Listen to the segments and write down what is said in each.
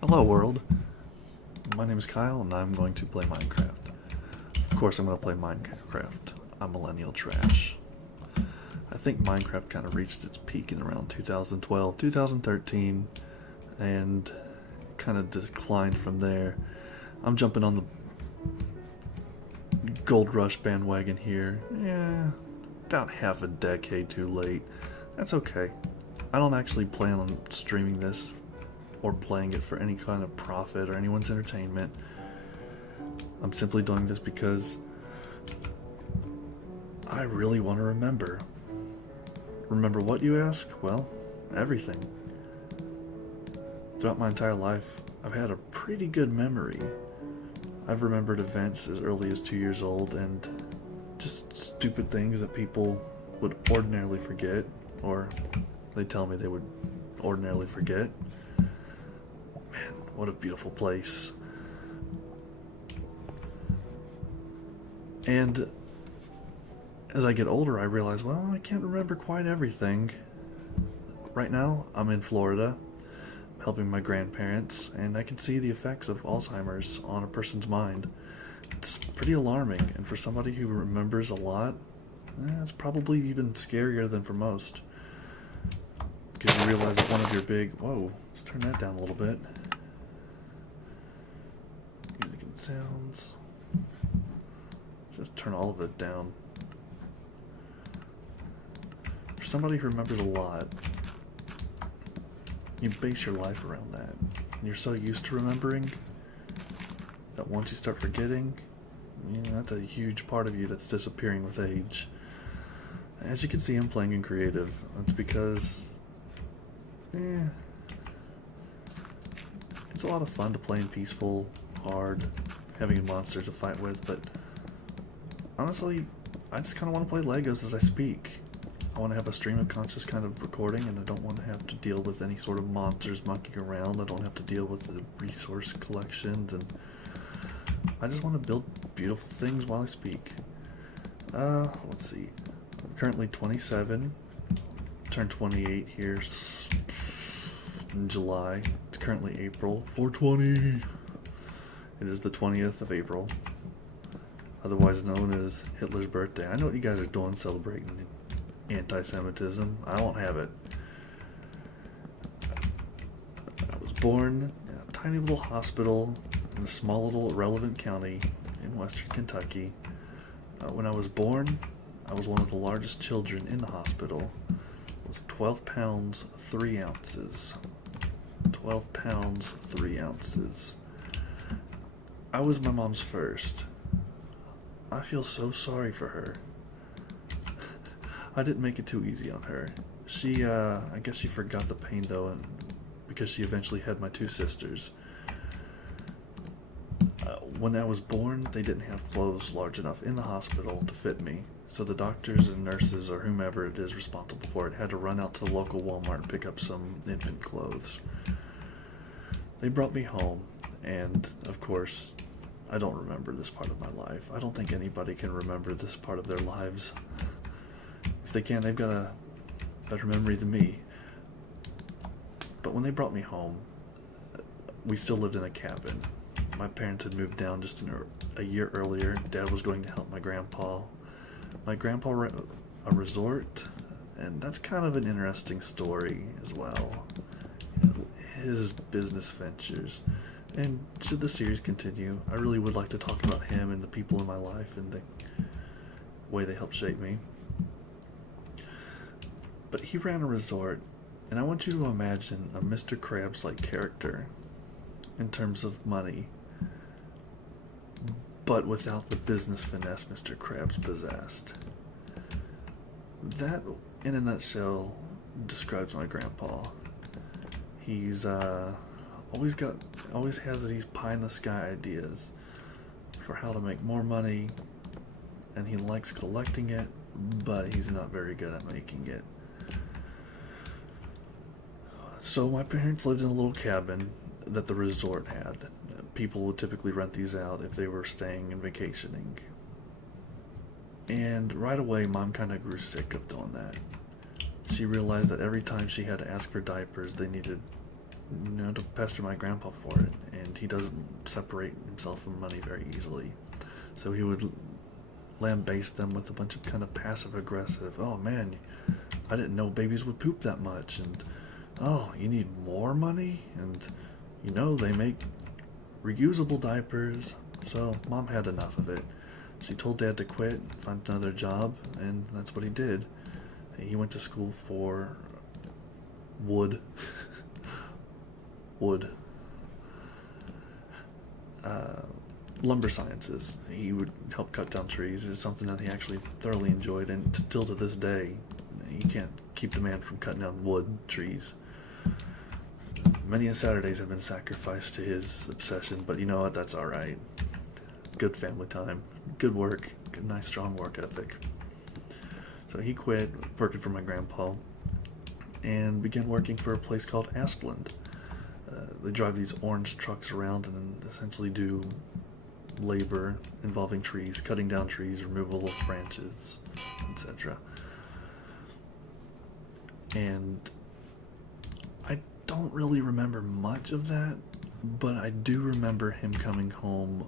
Hello world, my name is Kyle and I'm going to play Minecraft. Of course I'm going to play Minecraft. I'm millennial trash. I think Minecraft kind of reached its peak in around 2012, 2013 and kind of declined from there. I'm jumping on the Gold Rush bandwagon here. Yeah, about half a decade too late. That's okay. I don't actually plan on streaming this or playing it for any kind of profit or anyone's entertainment. I'm simply doing this because I really want to remember. Remember what, you ask? Well, everything. Throughout my entire life, I've had a pretty good memory. I've remembered events as early as 2 years old and just stupid things that people would ordinarily forget, or they tell me they would ordinarily forget. Man, what a beautiful place. And as I get older, I realize, well, I can't remember quite everything. Right now, I'm in Florida, helping my grandparents, and I can see the effects of Alzheimer's on a person's mind. It's pretty alarming, and for somebody who remembers a lot, it's probably even scarier than for most. Because you realize that one of your big... Whoa, let's turn that down a little bit. Making sounds. Just turn all of it down. For somebody who remembers a lot, you base your life around that. And you're so used to remembering that once you start forgetting, that's a huge part of you that's disappearing with age. As you can see, I'm playing in creative. It's because, it's a lot of fun to play in peaceful, hard, having monsters to fight with, but honestly, I just kind of want to play Legos as I speak. I want to have a stream of conscious kind of recording, and I don't want to have to deal with any sort of monsters monkeying around. I don't have to deal with the resource collections, and I just want to build beautiful things while I speak. Let's see. I'm currently 27. Turned 28 here in July. It's currently April 420. It is the 20th of April, otherwise known as Hitler's birthday. I know what you guys are doing, celebrating anti-Semitism. I won't have it. I was born in a tiny little hospital in a small little irrelevant county in western Kentucky. When I was born, I was one of the largest children in the hospital. It was 12 pounds 3 ounces. 12 pounds 3 ounces. I was my mom's first. I feel so sorry for her. I didn't make it too easy on her. She, I guess she forgot the pain though, and because she eventually had my 2 sisters. When I was born, they didn't have clothes large enough in the hospital to fit me, so the doctors and nurses or whomever it is responsible for it had to run out to the local Walmart and pick up some infant clothes. They brought me home, and of course, I don't remember this part of my life. I don't think anybody can remember this part of their lives. If they can, they've got a better memory than me. But when they brought me home, we still lived in a cabin. My parents had moved down just a year earlier. Dad was going to help my grandpa. My grandpa ran a resort, and that's kind of an interesting story as well. His business ventures. And should the series continue, I really would like to talk about him and the people in my life and the way they helped shape me. But he ran a resort, and I want you to imagine a Mr. Krabs-like character in terms of money, but without the business finesse Mr. Krabs possessed. That, in a nutshell, describes my grandpa. He's always has these pie-in-the-sky ideas for how to make more money, and he likes collecting it, but he's not very good at making it. So my parents lived in a little cabin that the resort had. People would typically rent these out if they were staying and vacationing. And right away, Mom kind of grew sick of doing that. She realized that every time she had to ask for diapers, they needed to pester my grandpa for it, and he doesn't separate himself from money very easily. So he would lambaste them with a bunch of kind of passive aggressive, oh man, I didn't know babies would poop that much, and oh, you need more money, and they make reusable diapers. So Mom had enough of it. She told Dad to quit, find another job, and that's what he did. He went to school for wood. Lumber sciences. He would help cut down trees. It's something that he actually thoroughly enjoyed, and still to this day, you can't keep the man from cutting down wood trees. Many a Saturdays have been sacrificed to his obsession, but you know what? That's alright. Good family time. Good work. Good, nice, strong work ethic. So he quit working for my grandpa and began working for a place called Asplund. They drive these orange trucks around and essentially do labor involving trees, cutting down trees, removal of branches, etc. And I don't really remember much of that, but I do remember him coming home.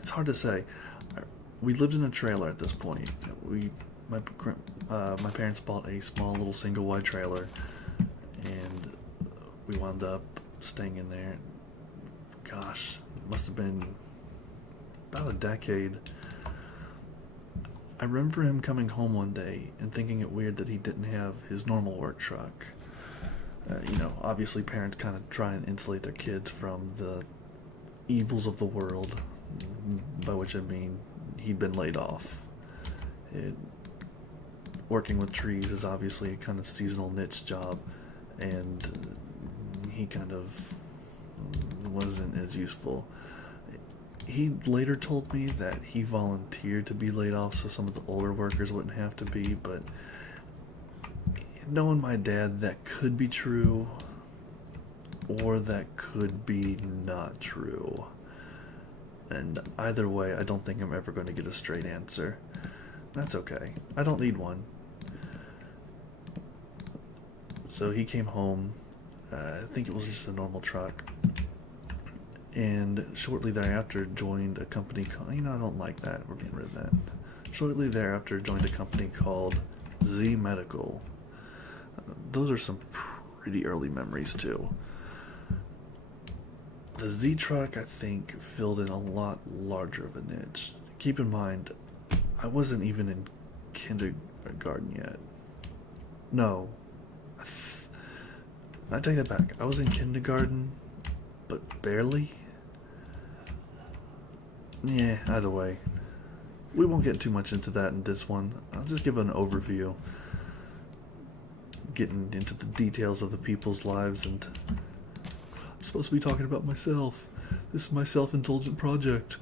It's hard to say. We lived in a trailer at this point. My parents bought a small little single wide trailer, and we wound up staying in there. Gosh, it must have been about a decade. I remember him coming home one day and thinking it weird that he didn't have his normal work truck. Obviously parents kind of try and insulate their kids from the evils of the world, by which I mean he'd been laid off. Working with trees is obviously a kind of seasonal niche job, and he kind of wasn't as useful. He later told me that he volunteered to be laid off so some of the older workers wouldn't have to be, but knowing my dad, that could be true, or that could be not true. And either way, I don't think I'm ever going to get a straight answer. That's okay. I don't need one. So he came home, I think it was just a normal truck, and shortly thereafter joined a company called, I don't like that, we're getting rid of that. Shortly thereafter joined a company called Z Medical. Those are some pretty early memories too. The Z truck, I think, filled in a lot larger of a niche. Keep in mind, I wasn't even in kindergarten yet. No. I take that back. I was in kindergarten, but barely. Yeah, either way. We won't get too much into that in this one. I'll just give an overview. Getting into the details of the people's lives, and I'm supposed to be talking about myself. This is my self-indulgent project.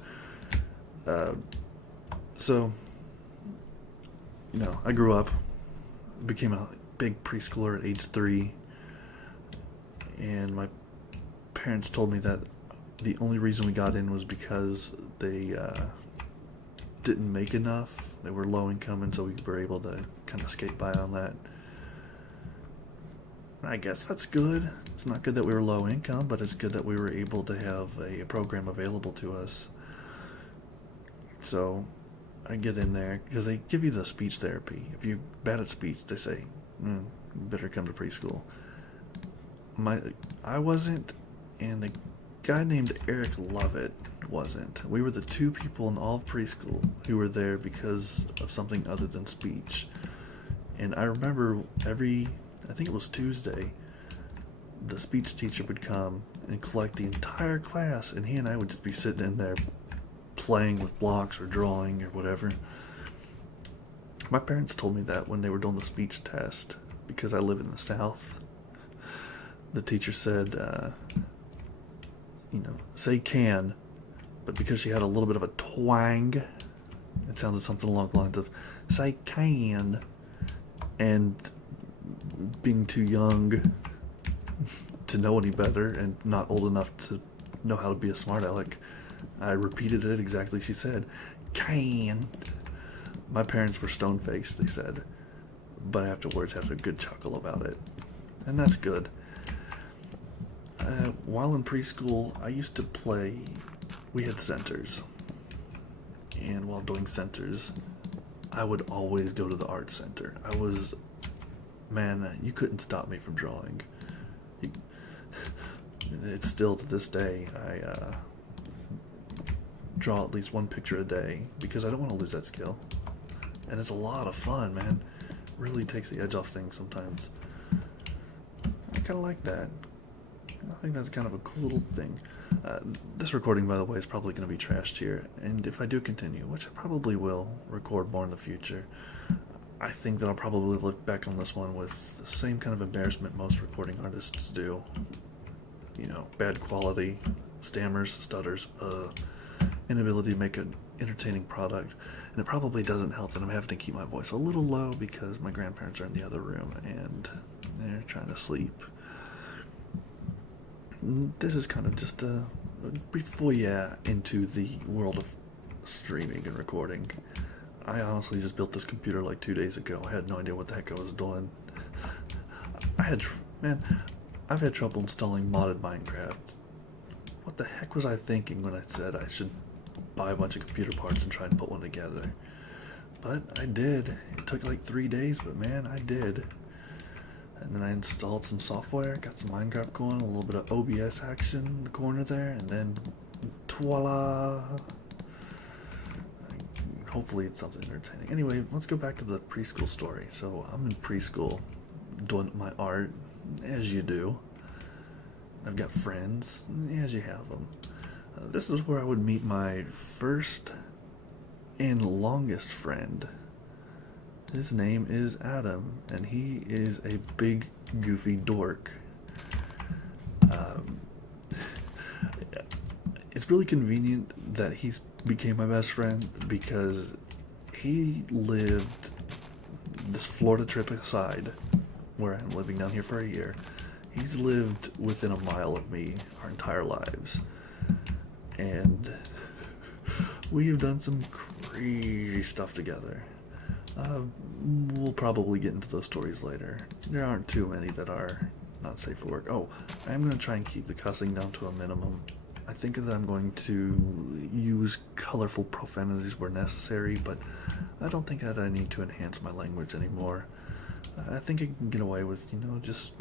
So, I grew up, became a big preschooler at age 3, and my parents told me that the only reason we got in was because they didn't make enough. They were low income, and so we were able to kind of skate by on that. I guess that's good. It's not good that we were low income, but it's good that we were able to have a program available to us. So I get in there because they give you the speech therapy. If you're bad at speech, they say, you better come to preschool. I wasn't, and a guy named Eric Lovett wasn't. We were the two people in all of preschool who were there because of something other than speech. And I remember I think it was Tuesday, the speech teacher would come and collect the entire class, and he and I would just be sitting in there playing with blocks or drawing or whatever. My parents told me that when they were doing the speech test, because I live in the South. The teacher said, say can, but because she had a little bit of a twang, it sounded something along the lines of, say can, and being too young to know any better and not old enough to know how to be a smart aleck, I repeated it exactly as she said. Can. My parents were stone-faced, they said. but afterwards had a good chuckle about it. And that's good. While in preschool, I used to play, we had centers. And while doing centers, I would always go to the art center. Man, you couldn't stop me from drawing. It's still to this day, I draw at least one picture a day because I don't want to lose that skill. And it's a lot of fun, man. Really takes the edge off things sometimes. I kind of like that. I think that's kind of a cool little thing. This recording, by the way, is probably going to be trashed here, and if I do continue, which I probably will record more in the future, I think that I'll probably look back on this one with the same kind of embarrassment most recording artists do. You know, bad quality, stammers, stutters, inability to make an entertaining product, and it probably doesn't help that I'm having to keep my voice a little low because my grandparents are in the other room and they're trying to sleep. This is kind of just a brief foyer into the world of streaming and recording. I honestly just built this computer like 2 days ago. I had no idea what the heck I was doing. I've had trouble installing modded Minecraft. What the heck was I thinking when I said I should buy a bunch of computer parts and try to put one together? But I did. It took like 3 days, but man, I did. And then I installed some software, got some Minecraft going, a little bit of OBS action in the corner there, and then voila! Hopefully it's something entertaining. Anyway, let's go back to the preschool story. So I'm in preschool doing my art, as you do. I've got friends, as you have them. This is where I would meet my first and longest friend. His name is Adam, and he is a big, goofy dork. It's really convenient that he's became my best friend because he lived this Florida trip aside, where I'm living down here for a year. He's lived within a mile of me our entire lives, and we have done some crazy stuff together. We'll probably get into those stories later. There aren't too many that are not safe for work. Oh, I'm going to try and keep the cussing down to a minimum. I think that I'm going to use colorful profanities where necessary, but I don't think that I need to enhance my language anymore. I think I can get away with, just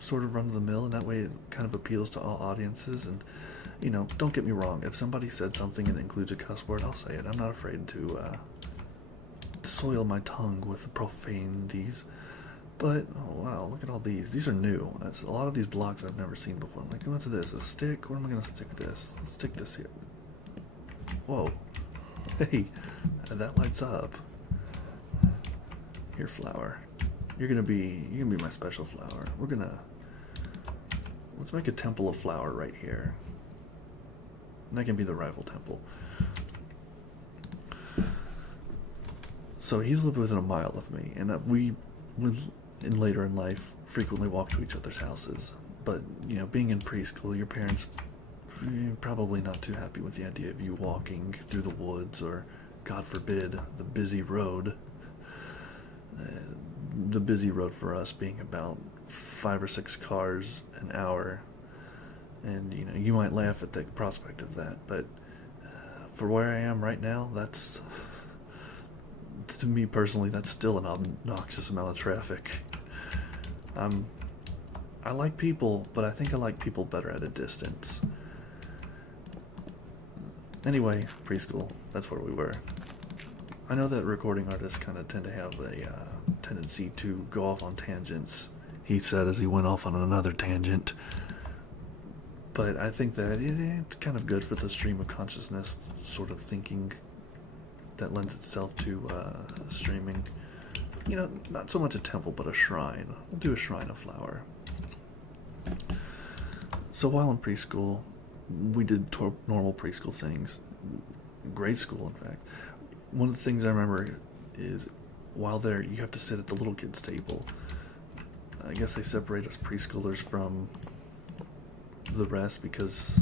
sort of run of the mill, and that way it kind of appeals to all audiences. And, don't get me wrong, if somebody said something and includes a cuss word, I'll say it. I'm not afraid to soil my tongue with profanities. But, oh wow, look at all these. These are new. A lot of these blocks I've never seen before. I'm like, what's this? A stick? Where am I going to stick this? Let's stick this here. Whoa. Hey, that lights up. Here, flower. You're gonna be my special flower. Let's make a temple of flower right here. And that can be the rival temple. So he's lived within a mile of me, and we would, later in life, frequently walk to each other's houses. But, being in preschool, your parents probably not too happy with the idea of you walking through the woods or, God forbid, the busy road. The busy road for us being about 5 or 6 cars an hour. And, you might laugh at the prospect of that, but for where I am right now, that's... to me personally, that's still an obnoxious amount of traffic. I like people, but I think I like people better at a distance. Anyway, preschool, that's where we were. I know that recording artists kind of tend to have a tendency to go off on tangents, he said as he went off on another tangent. But I think that it's kind of good for the stream of consciousness sort of thinking that lends itself to streaming. Not so much a temple, but a shrine. We'll do a shrine of flower. So while in preschool, we did normal preschool things. Grade school, in fact. One of the things I remember is while there, you have to sit at the little kids' table. I guess they separate us preschoolers from the rest because,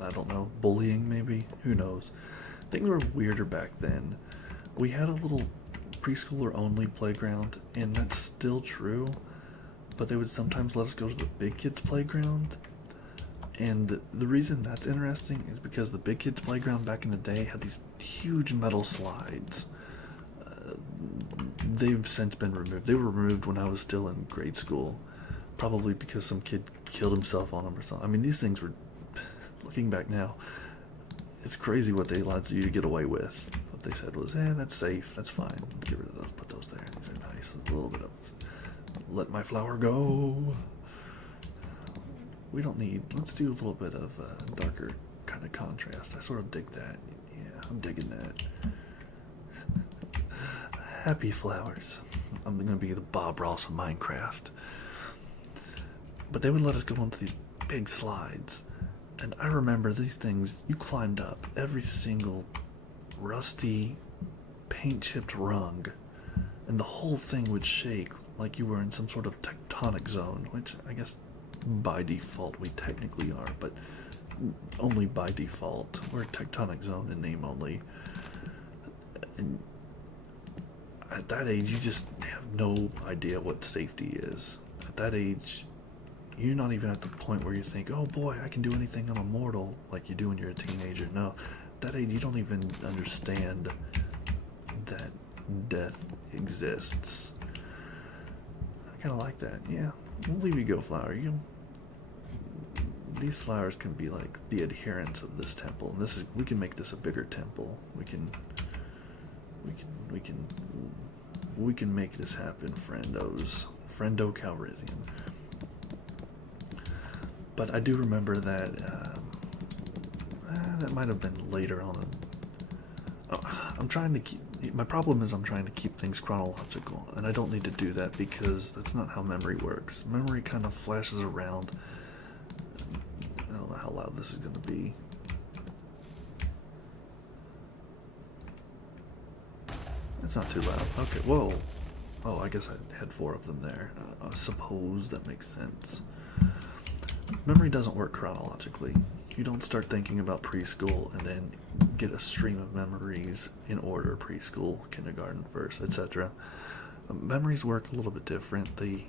I don't know, bullying maybe? Who knows? Things were weirder back then. We had a little preschooler only playground, and that's still true, but they would sometimes let us go to the big kids playground. And the reason that's interesting is because the big kids playground back in the day had these huge metal slides. They've since been removed. They were removed when I was still in grade school, probably because some kid killed himself on them or something. I mean, these things were, looking back now, it's crazy what they allowed you to get away with. What they said was, that's safe, that's fine, let's get rid of those, put those there. These are nice. A little bit of let my flower go. We don't need, let's do a little bit of darker kind of contrast. I sort of dig that. Yeah, I'm digging that. Happy flowers. I'm going to be the Bob Ross of Minecraft. But they would let us go onto these big slides. And I remember these things, you climbed up every single rusty, paint-chipped rung, and the whole thing would shake like you were in some sort of tectonic zone, which I guess by default we technically are, but only by default. We're a tectonic zone in name only. And at that age, you just have no idea what safety is. At that age, you're not even at the point where you think, oh boy, I can do anything, I'm immortal, like you do when you're a teenager. No, at that age, you don't even understand that death exists. I kind of like that. Yeah, we'll leave you go, flower. These flowers can be like the adherents of this temple, and this is, we can make this a bigger temple. We can make this happen, friendo Calrissian. But I do remember that that might have been later on. I'm trying to keep. My problem is I'm trying to keep things chronological, and I don't need to do that because that's not how memory works. Memory kind of flashes around. I don't know how loud this is going to be. It's not too loud. Okay, whoa. Oh, I guess I had 4 of them there. I suppose that makes sense. Memory doesn't work chronologically. You don't start thinking about preschool and then get a stream of memories in order: preschool, kindergarten, first, etc. Memories work a little bit different. And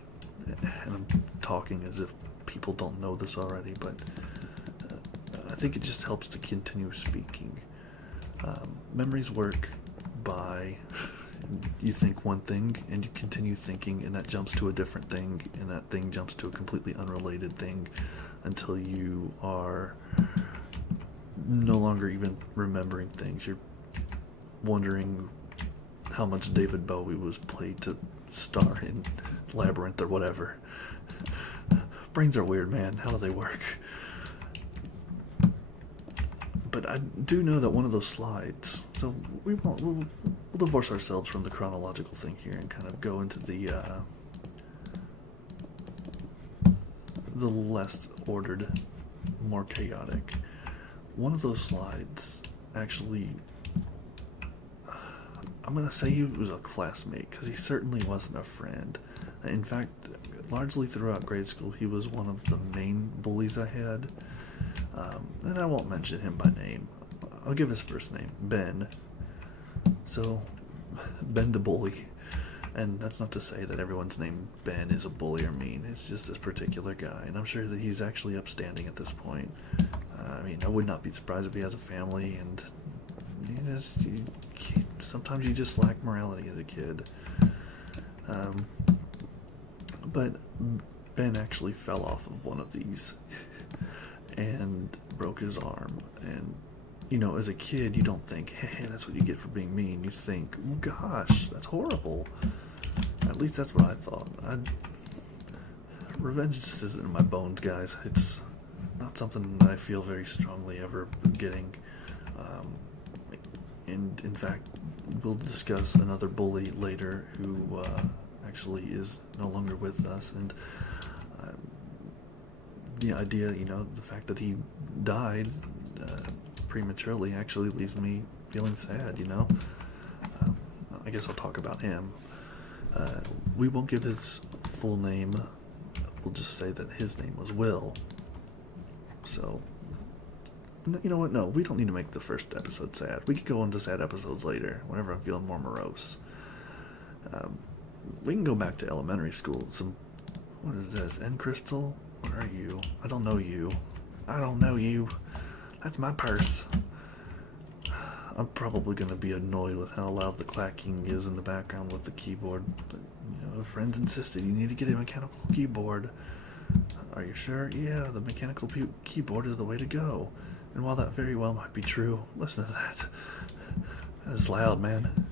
I'm talking as if people don't know this already, but I think it just helps to continue speaking. Memories work by, you think one thing and you continue thinking, and that jumps to a different thing, and that thing jumps to a completely unrelated thing until you are no longer even remembering things. You're wondering how much David Bowie was played to star in Labyrinth or whatever. Brains are weird, man. How do they work? But I do know that one of those slides, so we'll divorce ourselves from the chronological thing here and kind of go into the less ordered, more chaotic. One of those slides actually, I'm going to say he was a classmate, because he certainly wasn't a friend. In fact, largely throughout grade school, he was one of the main bullies I had. And I won't mention him by name. I'll give his first name, Ben. So, Ben the bully. And that's not to say that everyone's named Ben is a bully or mean. It's just this particular guy, and I'm sure that he's actually upstanding at this point. I mean, I would not be surprised if he has a family, and sometimes you just lack morality as a kid. But Ben actually fell off of one of these and broke his arm. And as a kid, you don't think, hey, that's what you get for being mean. You think, oh gosh, that's horrible. At least that's what I thought. Revenge just isn't in my bones, guys. It's not something that I feel very strongly ever getting. And in fact, we'll discuss another bully later who actually is no longer with us. And the idea, the fact that he died prematurely actually leaves me feeling sad, I guess I'll talk about him. We won't give his full name. We'll just say that his name was Will. So, you know what? No, we don't need to make the first episode sad. We could go into sad episodes later, whenever I'm feeling more morose. Um, we can go back to elementary school. What is this? N Crystal? Where are you? I don't know you. I don't know you. That's my purse. I'm probably going to be annoyed with how loud the clacking is in the background with the keyboard, but, friends insisted you need to get a mechanical keyboard. Are you sure? Yeah, the mechanical keyboard is the way to go. And while that very well might be true, listen to that. That is loud, man.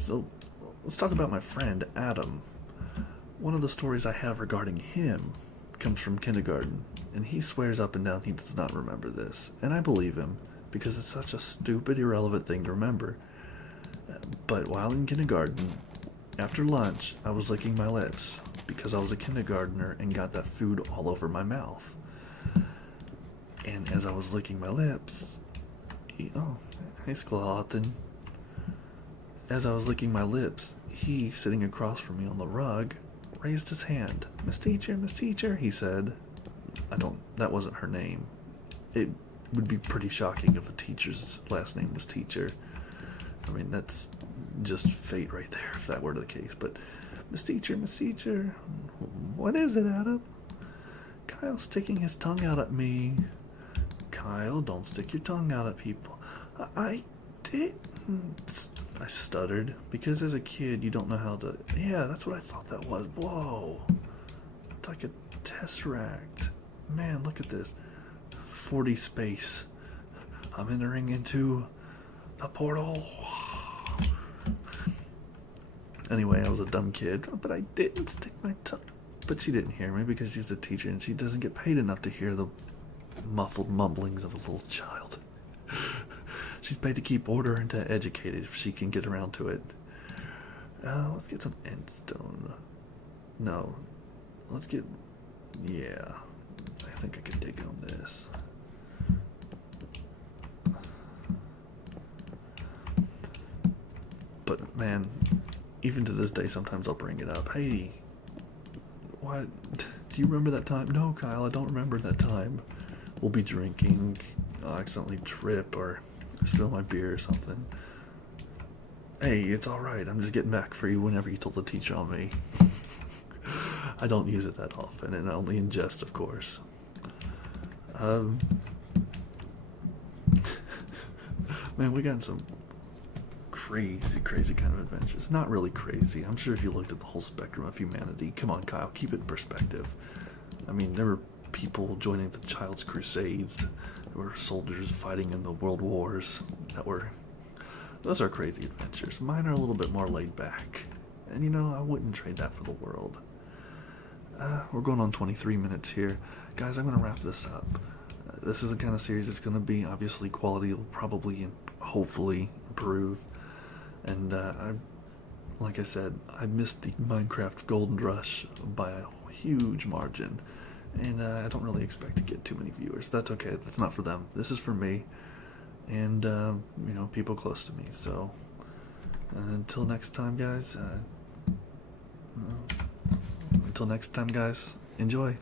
So, let's talk about my friend, Adam. One of the stories I have regarding him comes from kindergarten, and he swears up and down he does not remember this. And I believe him, because it's such a stupid, irrelevant thing to remember. But while in kindergarten, after lunch, I was licking my lips because I was a kindergartner and got that food all over my mouth. And as I was licking my lips, hey skeleton. As I was licking my lips, he, sitting across from me on the rug, raised his hand. Miss Teacher, he said. That wasn't her name. It would be pretty shocking if a teacher's last name was Teacher. I mean, that's just fate right there if that were the case. But, Miss Teacher, what is it, Adam? Kyle's sticking his tongue out at me. Kyle, don't stick your tongue out at people. I didn't. I stuttered, because as a kid, you don't know how to... Yeah, that's what I thought that was. Whoa. It's like a tesseract. Man, look at this. 40 space. I'm entering into the portal. Anyway, I was a dumb kid, but I didn't stick my tongue. But she didn't hear me because she's a teacher and she doesn't get paid enough to hear the muffled mumblings of a little child. She's paid to keep order and to educate it if she can get around to it. Let's get some endstone. No. Let's get... Yeah. I think I can dig on this. But, man, even to this day, sometimes I'll bring it up. Hey, what? Do you remember that time? No, Kyle, I don't remember that time. We'll be drinking, I'll accidentally trip or spill my beer or something. Hey, it's alright, I'm just getting back for you whenever you told the teacher on me. I don't use it that often, and only in jest, of course. Man, we got some crazy kind of adventures. Not really crazy. I'm sure if you looked at the whole spectrum of humanity, come on, Kyle, keep it in perspective. I mean, there were people joining the Child's Crusades. There were soldiers fighting in the world wars. Those are crazy adventures. Mine are a little bit more laid back. And I wouldn't trade that for the world. We're going on 23 minutes here. Guys, I'm going to wrap this up. This is the kind of series it's going to be. Obviously, quality will probably, hopefully, improve. And like I said, I missed the Minecraft Golden Rush by a huge margin. And I don't really expect to get too many viewers. That's okay. That's not for them. This is for me. And, people close to me. So, until next time, guys. Enjoy.